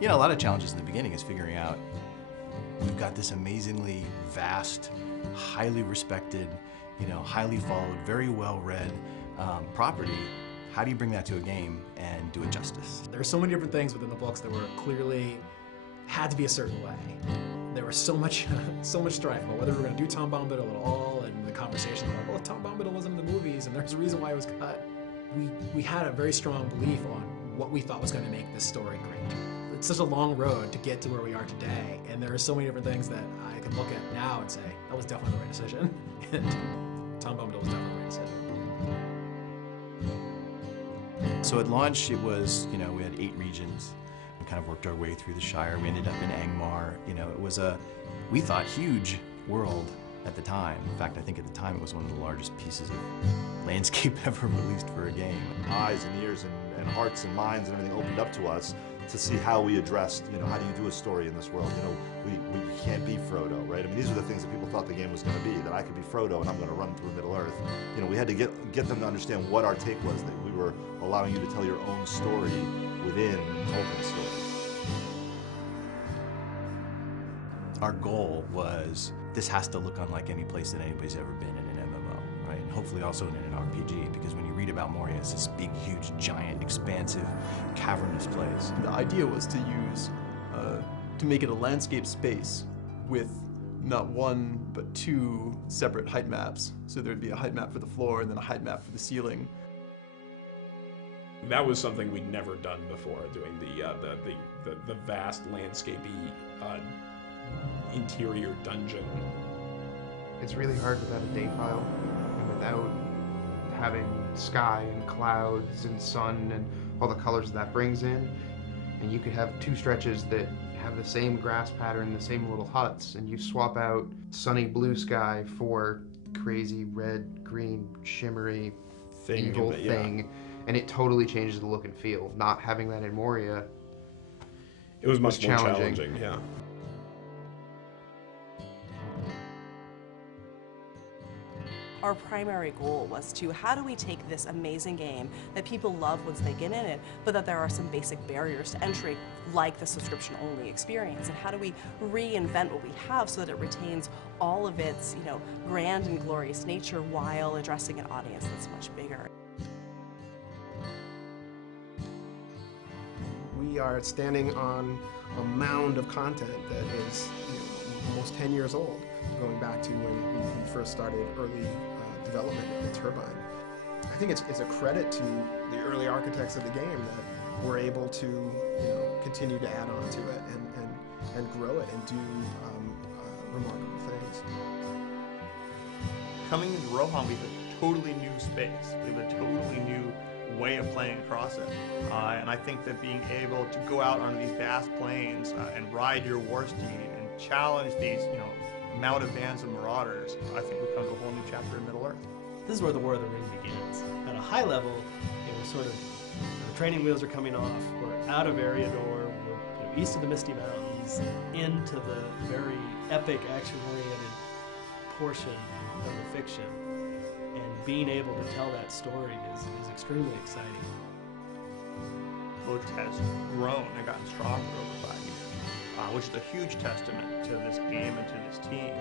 You know, a lot of challenges in the beginning is figuring out, we've got this amazingly vast, highly respected, you know, highly followed, very well-read property. How do you bring that to a game and do it justice? There are so many different things within the books that were clearly had to be a certain way. There was so much strife about whether we were going to do Tom Bombadil at all, and the conversation about, well, Tom Bombadil wasn't in the movies, and there's a reason why it was cut. We had a very strong belief on what we thought was going to make this story great. It's such a long road to get to where we are today, and there are so many different things that I can look at now and say, that was definitely the right decision, and Tom Bombadil was definitely the right decision. So at launch, it was, you know, we had 8 regions. We kind of worked our way through the Shire. We ended up in Angmar. You know, it was a, we thought, huge world at the time. In fact, I think at the time it was one of the largest pieces of landscape ever released for a game. Eyes and ears and hearts and minds and everything opened up to us to see how we addressed, you know, how do you do a story in this world? You know, we can't be Frodo, right? I mean, these are the things that people thought the game was going to be, that I could be Frodo and I'm going to run through Middle-earth. You know, we had to get them to understand what our take was, that we were allowing you to tell your own story within Tolkien's story. Our goal was, this has to look unlike any place that anybody's ever been in an MMO, right? And hopefully also in an RPG, because when you read about Moria, it's this big, huge, giant, expansive, cavernous place. The idea was to use, to make it a landscape space with not one, but 2 separate height maps. So there'd be a height map for the floor and then a height map for the ceiling. That was something we'd never done before, doing the vast landscapey interior dungeon. It's really hard without a date file and without having sky and clouds and sun and all the colors that brings in. And you could have 2 stretches that have the same grass pattern, the same little huts, and you swap out sunny blue sky for crazy red, green, shimmery, evil thing, and it totally changes the look and feel. Not having that in Moria, it was much more challenging, yeah. Our primary goal was to, how do we take this amazing game that people love once they get in it, but that there are some basic barriers to entry, like the subscription-only experience, and how do we reinvent what we have so that it retains all of its, you know, grand and glorious nature while addressing an audience that's much bigger. We are standing on a mound of content that is, you know, almost 10 years old, going back to when we first started early development of the Turbine. I think it's a credit to the early architects of the game that we're able to, you know, continue to add on to it and grow it and do remarkable things. Coming into Rohan, we have a totally new space. We have a totally new way of playing across it. And I think that being able to go out onto these vast plains and ride your war steed and challenge these, you know, mounted bands of marauders, I think we come to a whole new chapter in Middle-earth. This is where the War of the Ring begins. At a high level, we're sort of, the training wheels are coming off, we're out of Eriador, we're, you know, east of the Misty Mountains, into the very epic, action-oriented portion of the fiction. And being able to tell that story is extremely exciting. Which has grown and gotten stronger over 5 years, which is a huge testament to this game and to this team.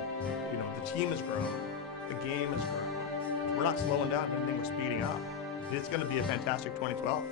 You know, the team has grown, the game has grown. We're not slowing down, anything, we're speeding up. It's going to be a fantastic 2012.